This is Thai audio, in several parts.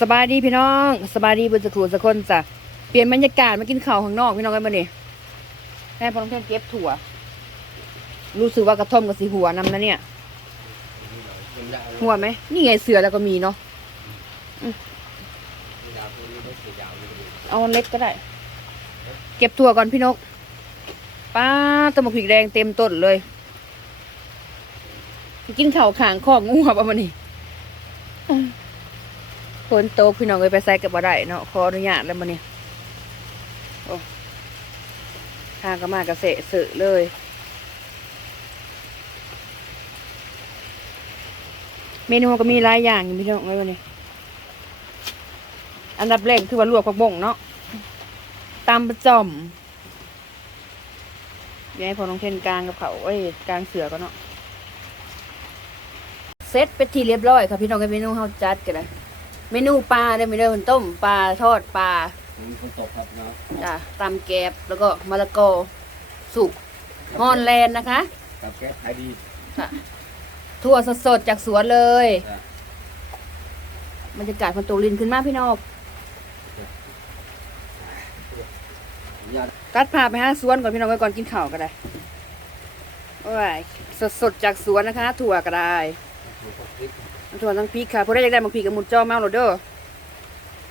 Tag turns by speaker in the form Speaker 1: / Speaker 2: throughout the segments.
Speaker 1: สบายดีพี่น้องสบายดีบนสกูสกคนจ้ะเปลี่ยนบรรยากาศมากินข้าวข้างนอกพี่น้องกันมาเนี่แม่พอต้องเทนเก็บถั่ว รู้สึกว่ากระท่อมกับสีหัวนำนะเนี่ยหัวไหมนี่ไงเสือแล้วก็มีเนาะเอาเล็กก็ได้ เก็บถั่วก่อนพี่นกป้าตะมกผิกแดงเต็มต้นเลยกินข้าวขางข้องงูประมาณนี้ ฝนตกพี่น้องเลยไปใส่กับบ่ได้เนาะขออนุญาตแล้วมันนี่โอ้ทางก็มากระเสะสึเลยเมนูก็มีหลายอย่างอยู่พี่น้องเลยวันนี้ อันดับแรกคือว่าลวกผักบ่งเนาะตำประจอมยายพอน้องเทนกลางกับเขาเอ้ยกลางเสือก็เนาะเซตเป็นทีเรียบร้อยค่ะพี่น้องกับเมนูเฮาจัดกันเลย เมนูปลาได้ไหมเด้อมันต้มปลาทอดปลา
Speaker 2: มีคนตกครับเนาะ
Speaker 1: จ้ะตำแกบแล้วก็มะละกอสุกฮอนแลนด์นะคะ
Speaker 2: กับแก๊สขายดี
Speaker 1: ค่ะทั่วสดๆจากสวนเลย
Speaker 2: จ้ะ
Speaker 1: บรรยากาศมันตกลินขึ้นมากพี่น้อง
Speaker 2: ญาติ
Speaker 1: ตัดภาพไปฮะสวนก่อนพี่น้องไว้ก่อนกินข้าวก็ได้โอ้ยสดๆจากสวนนะคะ ถั่วก็ได้
Speaker 2: คนตกพริก
Speaker 1: ถั่วทั้งพริกค่ะเพราะได้อยากได้บางพริกกับหมุดจ้อมาเอาโหลดเด้อ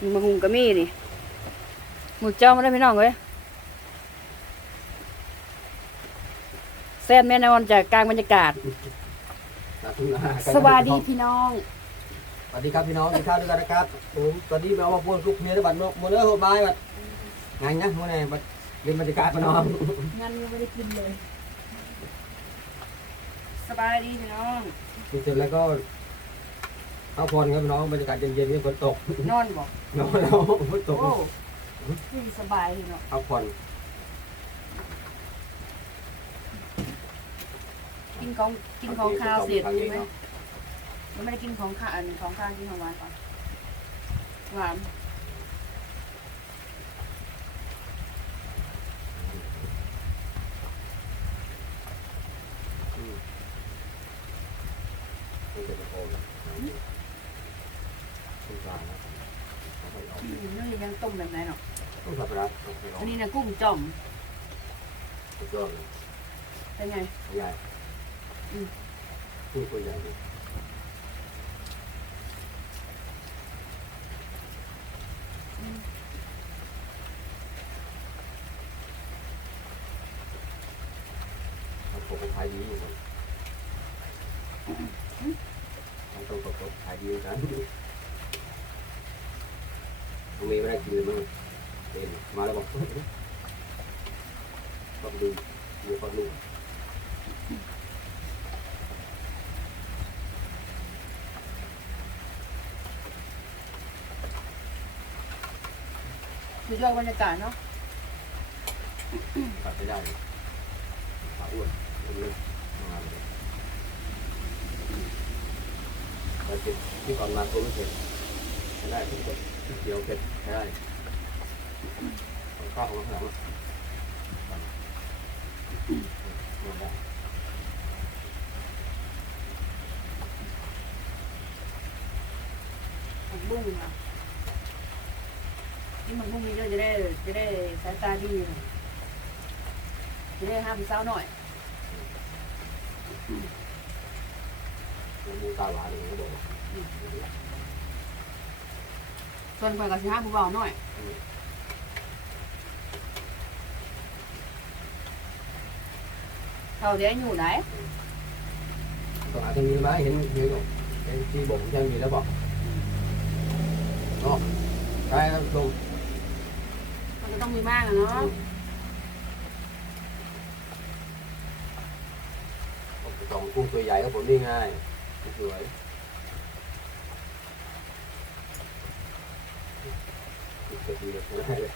Speaker 1: มีมะฮุงก็มีนี่หมุดจ้อมาได้พี่น้องเลยแซ่บแน่นอนจากกลางบรรยากาศ
Speaker 2: สาธุนะ
Speaker 1: สวัสดีพี่น้อง
Speaker 2: สวัสดีครับพี่น้องกินข้าวด้วยกันนะครับผมสวัสดีมาเอามาพูดลูกเมียได้บัดเมื่อเมื่อเลิกโหดบายบัดงานนะเมื่อไหร่บัดเรียนบรรยากาศมาน้อง
Speaker 1: งั้นยังไม่ได้กินเลย สบายดีพี่น้อง
Speaker 2: กินเสร็จแล้วก็ เอาพรครับพี่น้องบรรยากาศเย็นๆนี่ฝนตก
Speaker 1: นอนบอก
Speaker 2: นอนแล้วฝนตก
Speaker 1: โอ้พี่สบายพี่น้อง
Speaker 2: เอาพร
Speaker 1: กินของกินของข้าวเสร็จ
Speaker 2: ทาง
Speaker 1: ใช่
Speaker 2: นี้
Speaker 1: ไหม
Speaker 2: เนาะ
Speaker 1: ยังไม่ได้กินของข้าวอันของข้าวกินของหวานก่อนหวาน
Speaker 2: มันจะเป็นโอม นะคุณกลางนะเอาไปเอา
Speaker 1: อืมนี่ยังต้มแบบไหนเนาะ
Speaker 2: ต้องสับปะรดเอาไปเอา
Speaker 1: อันนี้นะกุ้งจ่อม
Speaker 2: สุดยอดเลย
Speaker 1: เป็นไง
Speaker 2: ใหญ่
Speaker 1: อืม
Speaker 2: กุ้งตัวใหญ่เลยมันตกขายดีอยู่มันมันตกตกตกขายดีเห มือม่ได้กินเลยมั้งเป็นมาแล้วบอกต้องดูดูฟังลูก
Speaker 1: สุดยอดบรรยากาศเนาะ
Speaker 2: ตัดไม่ได้เลยขาอ้วนอ้วนเลยมาเลยแต่เสร็จที่ก่อนมาตัวไม่เสร็จ ไม่ได้ผมก็เดียวเสร็จไม่ได้เอาข้าวของข้างหลังมามาได้
Speaker 1: ผักบุ้งค่ะนี่มันบุ้งนี้ด้วยจะได้จะได้สายตาดีจะได้ห้ามเศร้าหน่อย
Speaker 2: มูตาหวานเลยเขาบอกว่า
Speaker 1: ส่วนก่อนกับสิห้ามผู้เบาหน่อยเขาเดี๋ยวอยู่ไหน
Speaker 2: ต้องหาตรงนี้ไหมเห็นเห็นอยู่เห็นที่บ่งยังมีแล้วบอกเนาะใช่ครับตรง
Speaker 1: มันจะต้องมีบ้างอะเนาะ
Speaker 2: สองกุ้งตัวใหญ่ก็ผมนี่ง่ายสวย เกิดดีเลยง่ายเลย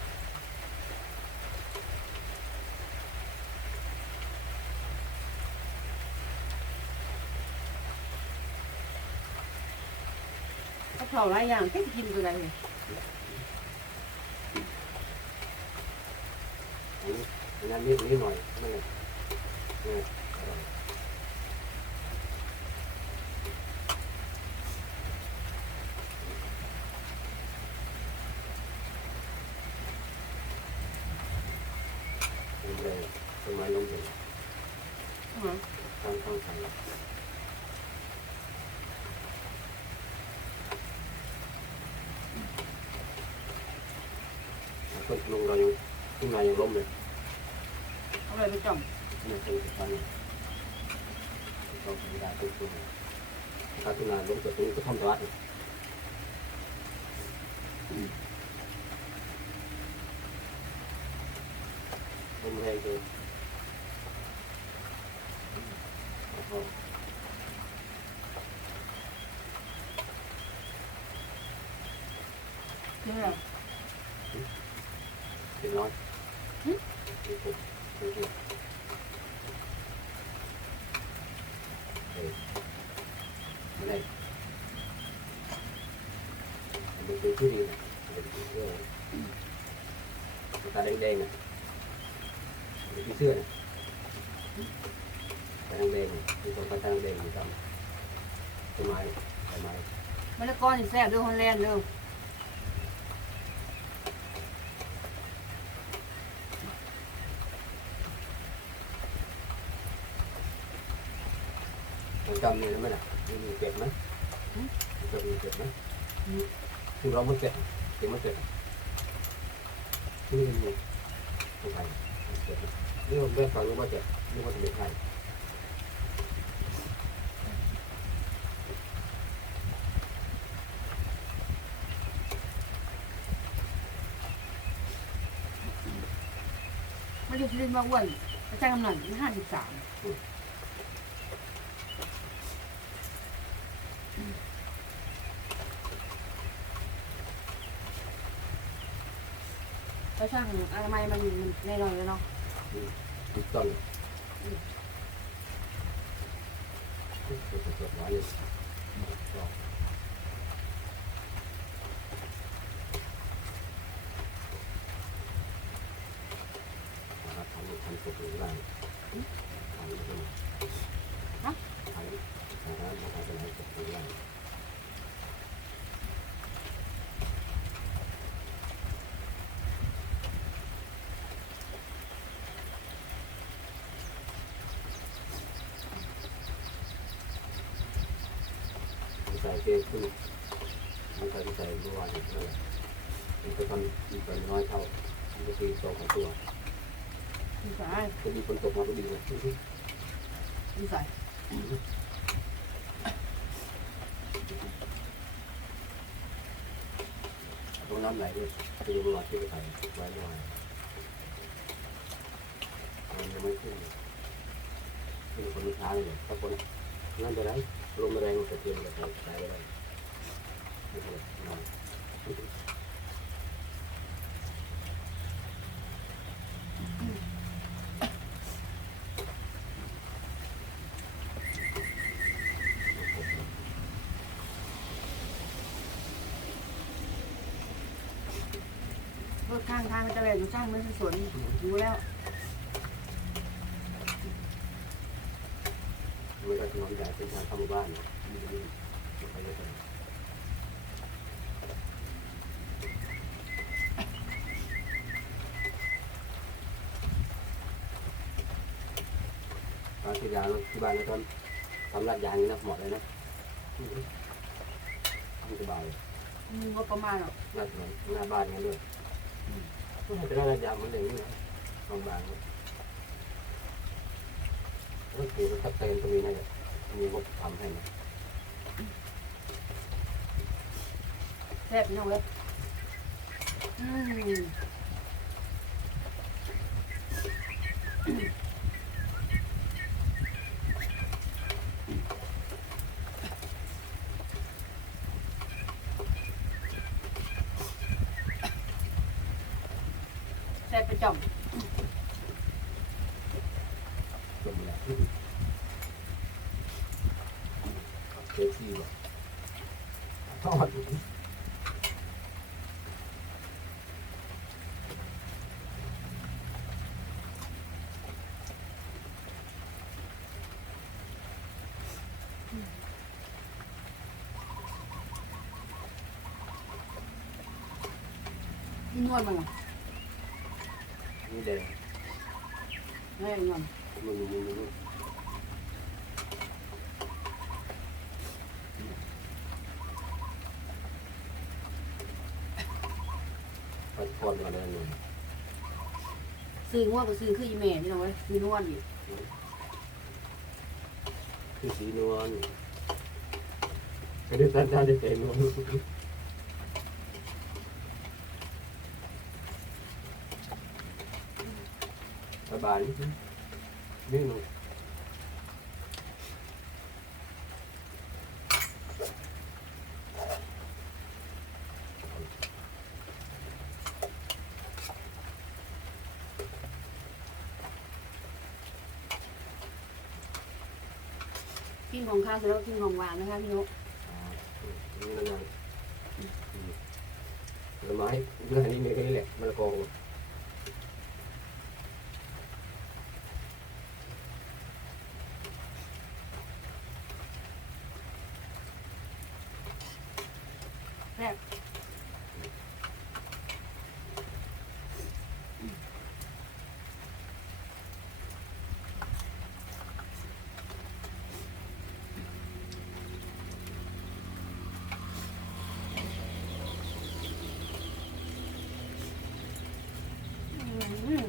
Speaker 1: ก็เผาหลายอย่างเต้นกินตัวใดเลย
Speaker 2: อันนั้นนิดนิดหน่อยนั่นเลยนี่ต้นไม้ล้ม ถึง
Speaker 1: อืม
Speaker 2: ข้างข้างทางต้นลงเรายังทุ่งนายังล้มเลย
Speaker 1: เอาอะไรไปจอม
Speaker 2: นี่คื อสถานเราทำได้ทุกตัวถ้าทุ่งนาล้ม เกิดตรงนี้ก็ทำตลาดล้มแรงเกิน
Speaker 1: นี่แหละ
Speaker 2: เป็นน้อยนี่คือคือคือเออไม่ได้มันเป็นที่ดีนะเป็นที่เสื้อตาแดงๆอะเป็นที่เสื้อนะตาแดงๆคือคนตาแดงๆอยู่ตามต้นไม้ใบไม้
Speaker 1: มะละกอนี่แซ่บเด้อฮอลแลนด์เด้อ
Speaker 2: มันจำเนี่ยไหมล่ะมีเก็บไหมมันจะมีเก็บไหมคือเราไม่เก็บเก็บไม่เก็บนี่มันมีคนไทยเก็บ นี่ผมได้ฟังว่าเก็บนี่ว่าจะเป็นไทย
Speaker 1: ไม่ได้คิดว่าอ้วนกระจารย์กำลังห้าสิบสามแล้วช่างอนามัยมันมันแน่นอนเลยเนาะ
Speaker 2: ทุกต้นสดๆร้อยเลยทำทำสดหรือไรทำใช่ไหมทำทำทำเป็นไรสดหรือไร ใส่ เกลือขึ้นมันก็ใส่เมื่อวานนั่นแหละมันก็ทำอีกเป็นน้อยเท่ามันก็คือสองของตัว
Speaker 1: ดีสาย
Speaker 2: ก็ดีฝนตกมาก็ดีเลย
Speaker 1: ดีสาย
Speaker 2: ตรงน้ำไหลด้วยคือเมื่อวานที่ไปใส่ไว้เมื่อวานมันยังไม่ขึ้นขึ้นคนมันช้าเลยถ้าคนนั่นจะได้ ลมแรงมันจะเตรียมจะใช้ไปได้ไม่ใช่นอน
Speaker 1: รถข้างทางจะเลยช่างไม่ใช่สวนรู้แล้ว
Speaker 2: มันก็ ถนนใหญ่เป็นทางเข้าหมู่บ้านมันจะมีไปเรื่อยตอนที่ร้าที่บ้านแล้วก็ทำลาดยางนี่นะเหมาะเลยนะมันสบาย
Speaker 1: มีงบประมาณหรอก
Speaker 2: หน้าถนนหน้าบ้านกันด้วยก็ให้เป็นลาดยางเหมือนเดิมนี่นะบางๆนะแล้วถือว่าตัดเต็นตรงนี้นะ มีงบทำให้นะ
Speaker 1: แซ่บพี่น้องเลยอืมแซ่บไปจ่อม
Speaker 2: จมแล้วเคฟซีบอกทอด
Speaker 1: นวดมันเหรอ
Speaker 2: นี่แดง
Speaker 1: แม่งอน
Speaker 2: มันมันมันมันไปก่อนมาเลยหนึ่ง
Speaker 1: ซื้องัวก็ซื้อคืออีแม่นี่น้องเว้ยซื้อนวลอยู่
Speaker 2: คือสีนวลไม่ได้ตั้งใจจะเป็นนวล บายนี่หนู
Speaker 1: กินของข้าวเสร็จแล้วกินของหวานนะคะพี่นุ๊ก
Speaker 2: นี่นะนะผลไม้เรื่องนี้นี่แหละมะละกอ
Speaker 1: แซ่บอืม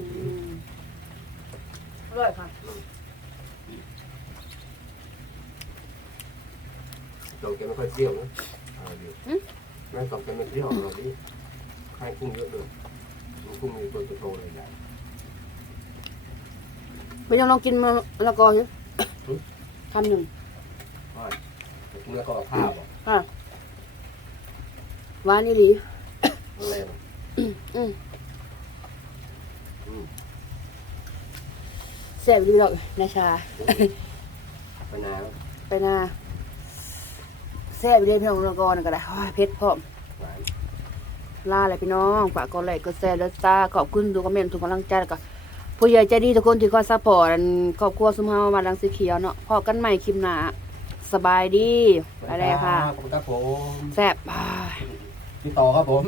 Speaker 1: อร่อยค่ะ
Speaker 2: ตองแก ไม่ค่อยเปรี้ยวนะอ่าเดี๋ยวแม่ตองแกไม่เปรี้ยวเราดิให้กุ้งเยอะเลยกุ้งมีตัวโตๆเลยใหญ่
Speaker 1: ไปยังลองกินมะละกอสิคำหนึ่ง
Speaker 2: เมื่อก็ข้าวอะ
Speaker 1: หวานนี่หลี
Speaker 2: อะไรนะ
Speaker 1: อืม
Speaker 2: อืม
Speaker 1: แซ่บดีดอกนาชา
Speaker 2: มะนาว
Speaker 1: ไปนา แซ่บดีพี่น้องละกอนะก็ได้โอ้ยเผ็ดพร้อม
Speaker 2: หวาน
Speaker 1: ลาอะไรพี่น้องฝากกดไลค์กดแชร์ด้วยจ้าขอบคุณทุกคอมเมนต์ทุกกำลังใจแล้วก็ผู้ใหญ่ใจดีทุกคนที่คอยซัพพอร์ตอันครอบครัวซุมเฮามาดังสีเขียวเนาะพอกันใหม่คลิปหน้าสบายดีไปแล้วค่ะ
Speaker 2: ขอบคุณครับผม
Speaker 1: แซ่บ
Speaker 2: พี่ต่อครับผม